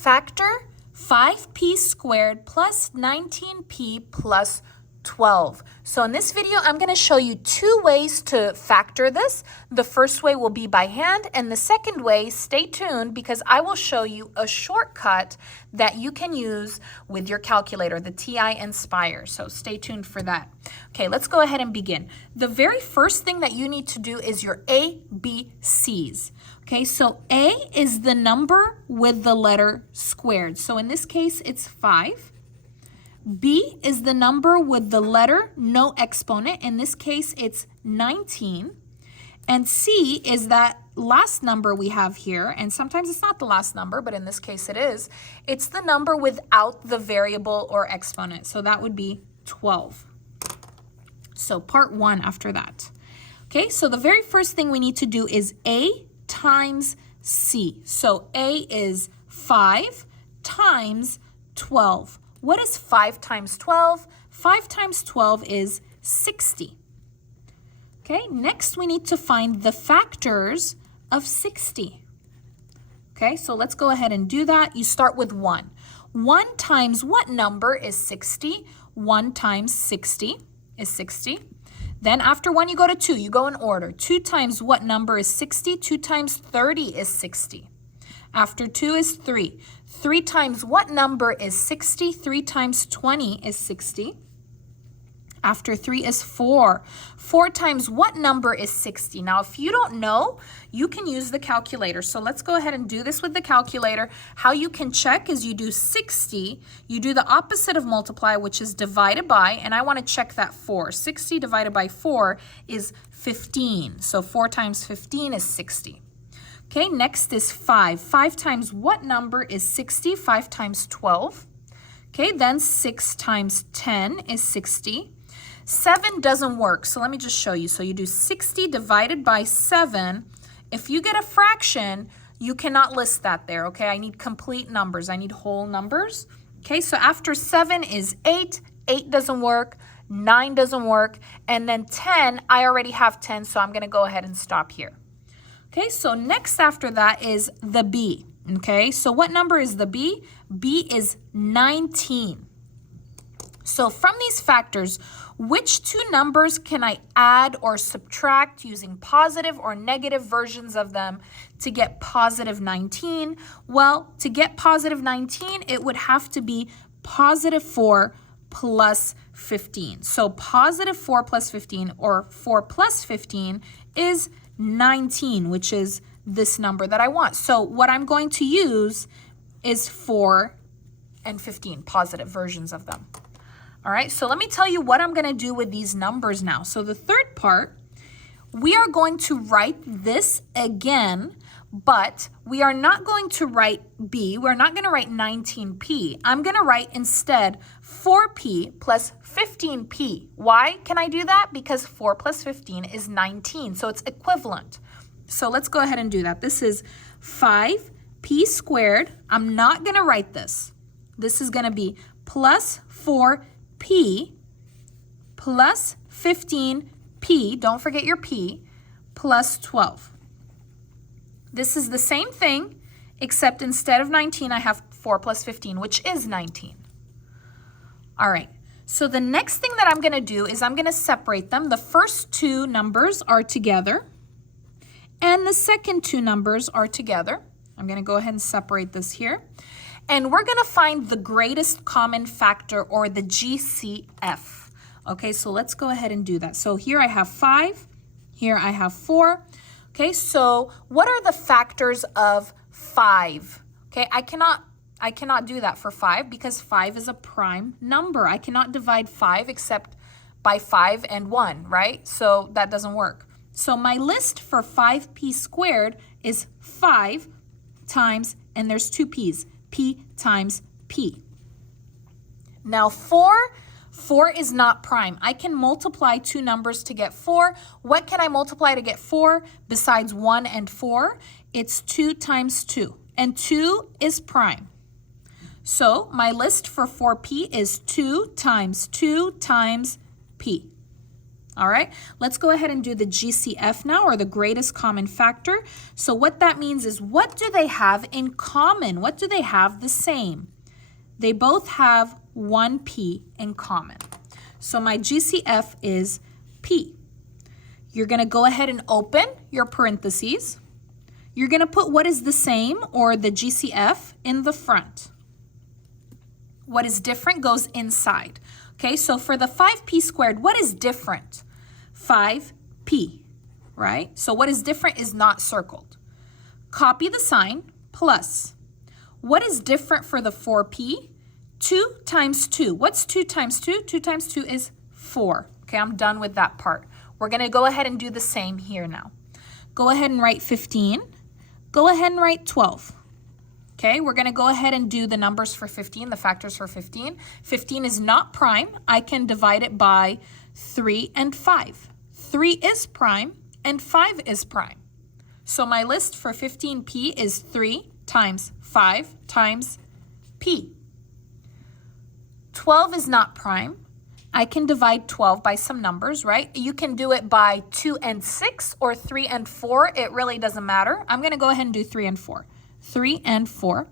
Factor 5p squared plus 19p plus 12. So in this video, I'm going to show you two ways to factor this. The first way will be by hand, and the second way, stay tuned because I will show you a shortcut that you can use with your calculator, the TI-Nspire. So stay tuned for that. Okay, let's go ahead and begin. The very first thing that you need to do is your ABCs. Okay, so A is the number with the letter squared. So in this case, it's 5. B is the number with the letter no exponent. In this case, it's 19. And C is that last number we have here. And sometimes it's not the last number, but in this case it is. It's the number without the variable or exponent. So that would be 12. So part 1 after that. Okay, so the very first thing we need to do is A times C. So A is 5 times 12. What is 5 times 12? 5 times 12 is 60. Okay, next we need to find the factors of 60. Okay, so let's go ahead and do that. You start with 1. 1 times what number is 60? 1 times 60 is 60. Then after 1, you go to 2. You go in order. 2 times what number is 60? 2 times 30 is 60. After 2 is 3. 3 times what number is 60? 3 times 20 is 60. After 3 is 4. 4 times what number is 60? Now, if you don't know, you can use the calculator. So let's go ahead and do this with the calculator. How you can check is you do 60. You do the opposite of multiply, which is divided by, and I want to check that 4. 60 divided by 4 is 15. So 4 times 15 is 60. Okay, next is 5. 5 times what number is 60? 5 times 12. Okay, then 6 times 10 is 60. 7 doesn't work, so let me just show you. So you do 60 divided by 7. If you get a fraction, you cannot list that there, okay? I need complete numbers. I need whole numbers. Okay, so after 7 is 8. 8 doesn't work. 9 doesn't work. And then 10, I already have 10, so I'm going to go ahead and stop here. Okay, so next after that is the B. Okay, so what number is the B? B is 19. So from these factors, which two numbers can I add or subtract using positive or negative versions of them to get positive 19? Well, to get positive 19, it would have to be positive 4 plus 15. So positive 4 plus 15 or 4 plus 15 is 19, which is this number that I want. So what I'm going to use is 4 and 15, positive versions of them. All right, so let me tell you what I'm going to do with these numbers now. So the third part, we are going to write this again, but we are not going to write B. We're not going to write 19p. I'm going to write instead 4p plus 15p. Why can I do that? Because 4 plus 15 is 19, so it's equivalent. So let's go ahead and do that. This is 5p squared. I'm not going to write this. This is going to be plus 4p plus 15p, don't forget your p, plus 12. This is the same thing, except instead of 19, I have 4 plus 15, which is 19. All right, so the next thing that I'm going to do is I'm going to separate them. The first two numbers are together, and the second two numbers are together. I'm going to go ahead and separate this here. And we're going to find the greatest common factor, or the GCF. Okay, so let's go ahead and do that. So here I have 5. Here I have 4. Okay, so what are the factors of 5? Okay, I cannot do that for 5 because 5 is a prime number. I cannot divide 5 except by 5 and 1, right? So that doesn't work. So my list for 5p squared is 5 times, and there's two p's, p times p. Now 4 is not prime. I can multiply two numbers to get 4. What can I multiply to get 4 besides 1 and 4? It's 2 times 2, and 2 is prime. So my list for 4p is 2 times p. All right, let's go ahead and do the GCF now, or the greatest common factor. So what that means is, what do they have in common? What do they have the same? They both have 1p in common. So my GCF is p. You're going to go ahead and open your parentheses. You're going to put what is the same, or the GCF, in the front. What is different goes inside. Okay, so for the 5p squared, what is different? 5p, right? So what is different is not circled. Copy the sign, plus. What is different for the 4p? 2 times 2. What's 2 times 2? 2 times 2 is 4. Okay, I'm done with that part. We're going to go ahead and do the same here now. Go ahead and write 15. Go ahead and write 12. Okay, we're going to go ahead and do the numbers for 15, the factors for 15. 15 is not prime. I can divide it by 3 and 5. 3 is prime and 5 is prime. So my list for 15p is 3 times 5 times p. 12 is not prime. I can divide 12 by some numbers, right? You can do it by 2 and 6 or 3 and 4. It really doesn't matter. I'm going to go ahead and do 3 and 4. 3 and 4.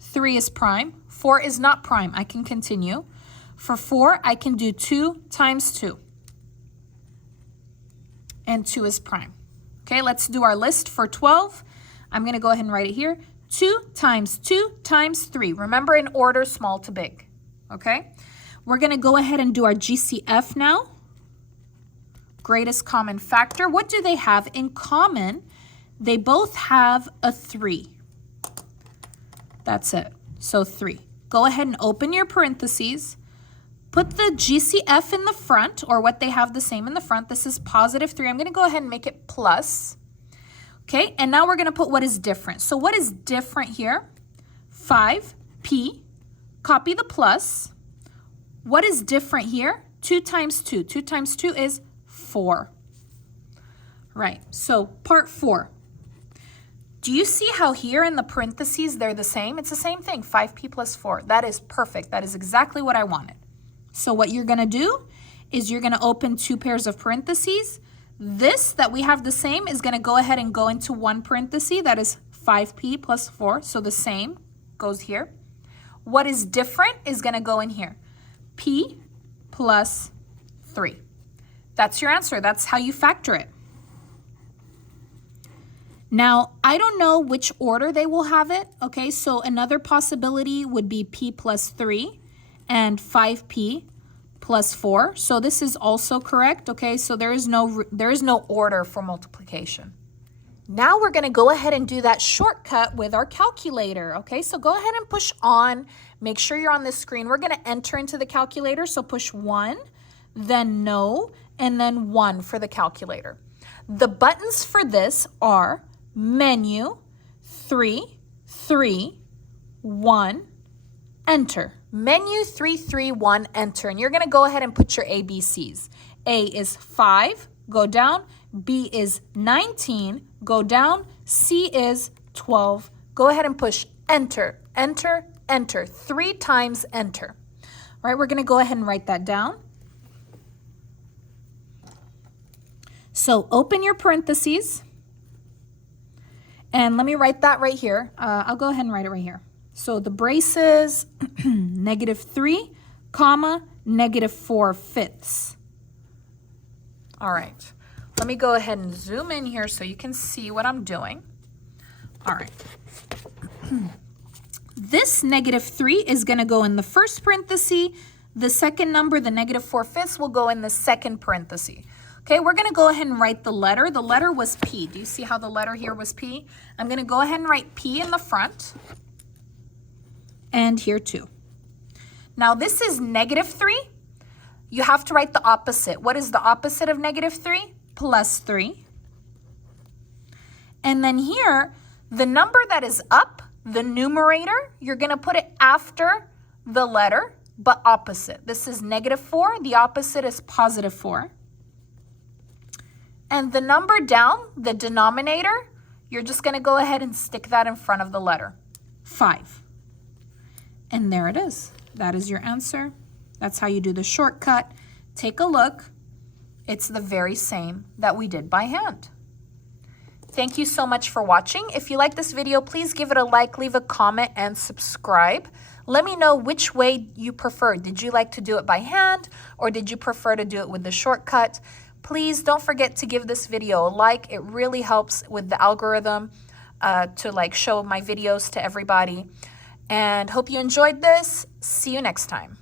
3 is prime. 4 is not prime. I can continue. For 4, I can do 2 times 2. And 2 is prime. Okay, let's do our list for 12. I'm going to go ahead and write it here. 2 times 2 times 3. Remember, in order, small to big. Okay? We're going to go ahead and do our GCF now. Greatest common factor. What do they have in common? They both have a 3. That's it. So 3. Go ahead and open your parentheses. Put the GCF in the front, or what they have the same in the front. This is positive 3. I'm going to go ahead and make it plus. Okay, and now we're going to put what is different. So what is different here? 5p. Copy the plus. What is different here? 2 times 2. 2 times 2 is 4. Right, so part 4. Do you see how here in the parentheses they're the same? It's the same thing, 5p plus 4. That is perfect. That is exactly what I wanted. So what you're going to do is you're going to open 2 pairs of parentheses. This that we have the same is going to go ahead and go into one parenthesis. That is 5p plus 4. So the same goes here. What is different is going to go in here. P plus 3. That's your answer. That's how you factor it. Now, I don't know which order they will have it. Okay, so another possibility would be p plus 3 and 5p plus 4. So this is also correct. Okay, so there is no order for multiplication. Now we're going to go ahead and do that shortcut with our calculator. Okay, so go ahead and push on. Make sure you're on this screen. We're going to enter into the calculator. So push 1, then no, and then 1 for the calculator. The buttons for this are menu, 3, 3, 1, enter. Menu 3, 3, 1, enter. And you're going to go ahead and put your ABCs. A is 5, go down. B is 19, go down. C is 12. Go ahead and push enter, enter, enter. 3 times enter. All right, we're going to go ahead and write that down. So open your parentheses. And let me write that right here. I'll go ahead and write it right here. So the braces, -3, comma, -4/5. All right. Let me go ahead and zoom in here so you can see what I'm doing. All right. This -3 is going to go in the first parenthesis. The second number, the -4/5, will go in the second parenthesis. Okay, we're going to go ahead and write the letter. The letter was P. Do you see how the letter here was P? I'm going to go ahead and write P in the front. And here too. Now this is -3. You have to write the opposite. What is the opposite of -3? +3. And then here, the number that is up, the numerator, you're going to put it after the letter, but opposite. This is -4. The opposite is +4. And the number down, the denominator, you're just going to go ahead and stick that in front of the letter. 5. And there it is. That is your answer. That's how you do the shortcut. Take a look. It's the very same that we did by hand. Thank you so much for watching. If you like this video, please give it a like, leave a comment, and subscribe. Let me know which way you prefer. Did you like to do it by hand, or did you prefer to do it with the shortcut? Please don't forget to give this video a like. It really helps with the algorithm to show my videos to everybody. And hope you enjoyed this. See you next time.